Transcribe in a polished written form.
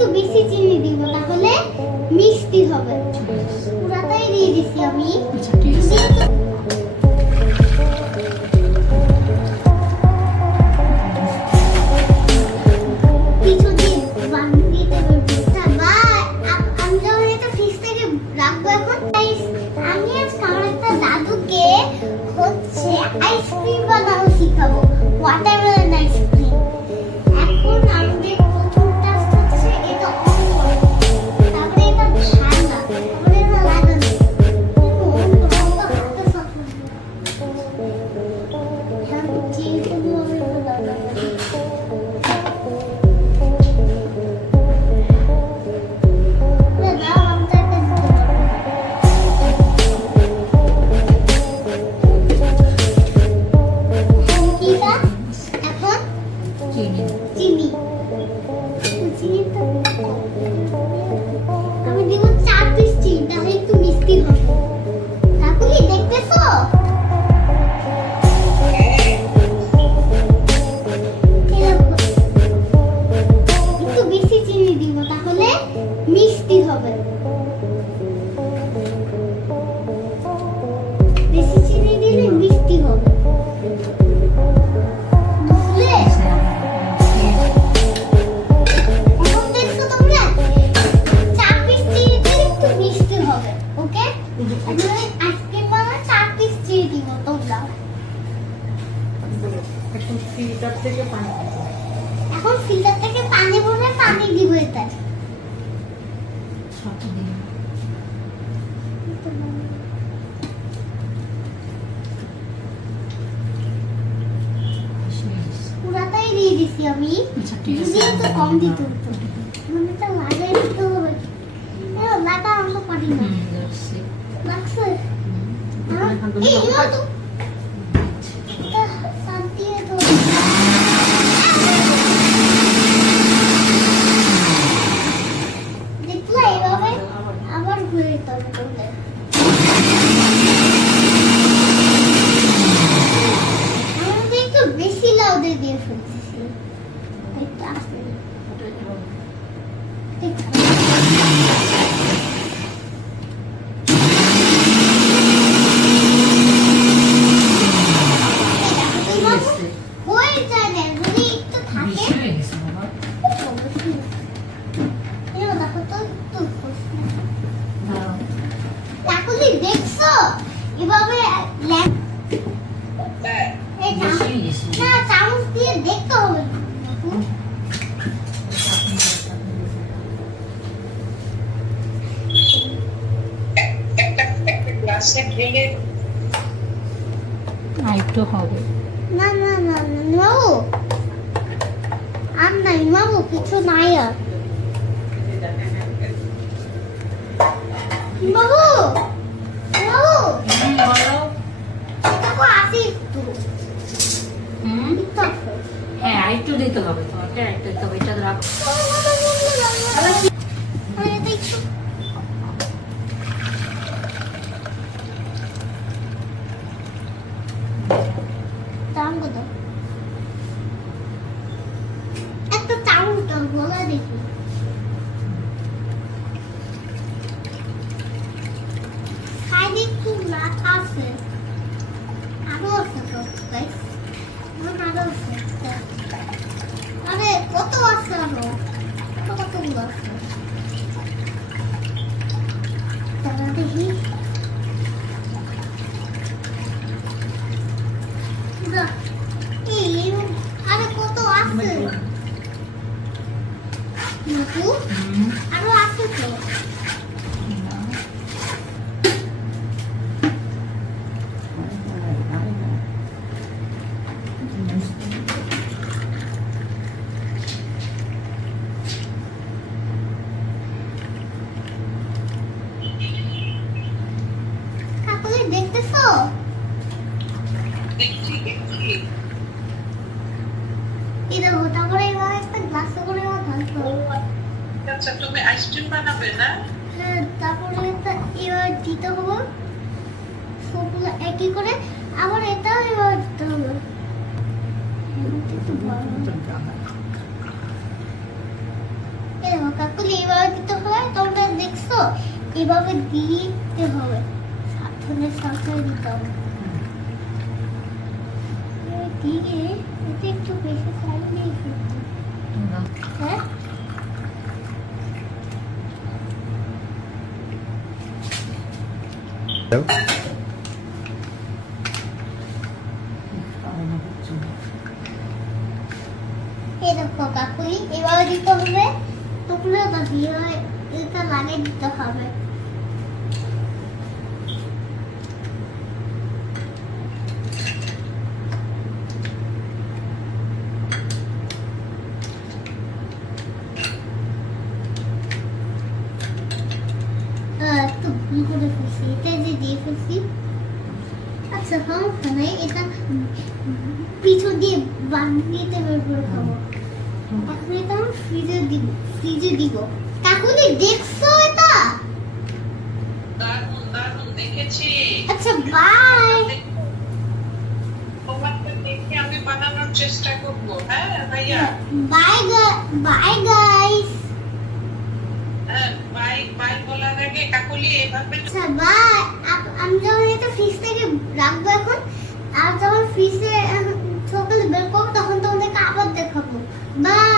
একটু বেশি চিনি দিব, তাহলে মিষ্টি হবে। পুরাটাই দিয়ে দিছি আমি। আচ্ছা ঠিক আছে। কিছুদিন বানিয়ে দিতে বা আমি যখন এটা ফ্রিজ থেকে রাখবো এখন, আমি আজকে আমার একটা দাদুকে হচ্ছে আইসক্রিম বানানো শিখাবো, ওয়াটারমেলন আইসক্রিম। এখন আমাদের প্রথম টাস্ক হচ্ছে এটা অন করা, তারপরে এটা ঠান্ডা, তারপরে এটা লাগানো। হাতে সফট চিনি চিনি চিনিটা আমি দিব 4 পিস চিনি, তাহলে একটু মিষ্টি হবে। কাকুলি দেখতেছো? একটু বেশি চিনি দিব, তাহলে মিষ্টি হবে। বেশি চিনি দিলে মিষ্টি হবে, বুঝলে? এখন দেখছো তোমরা 4 পিস চিনি দিলে একটু মিষ্টি হবে। ওকে, আইসক্রিম বানালে 4 পিস চিনি দিব তোমরা। এখন ফিল্টার থেকে পানি দিতে হবে। এখন ফিল্টার থেকে পানি ভরে পানি দিব এটা। সব দিয়ে কিশমিশ। পুরাটাই দিয়ে দিছি আমি। আচ্ছা ঠিক আছে। দিয়ে তো কম দিতে হতো, মানে তো লাগাই দিতে হবে। লাগা আমি তো পারি না। যাচ্ছি। লাগছে? হ্যাঁ, এই ইও তো এটা সাত দিয়ে তো দেখলা এইভাবে আবার ঘুরে দিতে হবে তোমাদের। আমি তো একটু বেশি লাউডে দিয়ে ফেলছি। একটু আস্তে হয়ে যায় না, যদি একটু থাকে। বেশি হয়ে গেছে বাবা। এও দেখো তো একটু দাঁড়াও। কাকুলি দেখছো এভাবে এই বেশি হয়ে গেছে। না চামচ দিয়ে দেখতে হবে দেখো। আরেকটু হবে। না না না বাবু আর নাই বাবু, কিছু নাই আর বাবু। বাবু বলো। দেখো আসি একটু একটু আসো। হ্যাঁ আরেকটু দিতে হবে তোমাকে, আরেকটু দিতে হবে। এটা রাখো। আরে এটা একটু দাম কত? একটা চামচ দাও, বলা দেখি। সাইডে একটু রাখা আছে, আরো আছে তো গাইস, আরো আছে। আরে কত আছে আরো, কতগুলো আছে তারা দেখি। আরে কত আছে নাকু, আরো আছে তো। কাকুলি দেখতেছো? এই দেখো, তারপরে এবার একটা গ্লাসে করে ঢালতে হবে। আচ্ছা তুমি আইসক্রিম বানাবে না? হ্যাঁ, তারপরে এটা এবার দিতে হবে সবগুলো একই করে, আবার এটাও এবার দিতে হবে। একটু বড়। এই দেখো কাকু তো এভাবে দিতে হবে, সাবধানে সাবধানে দিতে হবে। দিয়ে এটা একটু বেশি সাইড দিয়ে ফেলতে। হ্যাঁ এই দেখো কাকুই এভাবে দিতে হবে, টুকরো না দিয়ে এটা লাগিয়ে দিতে হবে। একটু ভুল করে ফেলছি, এটা যে দিয়ে ফেলছি। আচ্ছা সমস্যা নেই, এটা পিছু দিয়ে বানিয়ে বের করে খাবো। এখন এটা আমি ফ্রিজে দিব। কাকুলি দেখছো এটা? দারুণ দারুণ দেখেছি। আচ্ছা বাই তোমাকে দেখে আমি বানানোর চেষ্টা করবো। হ্যাঁ ভাইয়া, বাই বাই গাইস। হ্যাঁ বাই বাই বলার আগে কাকুলি এভাবে আচ্ছা বাই। আমি যখন এটা ফ্রিজ থেকে রাখবো এখন, আর যখন ফ্রিজে সকালে বের করবো তখন তোমাদেরকে আবার দেখাবো। বাই।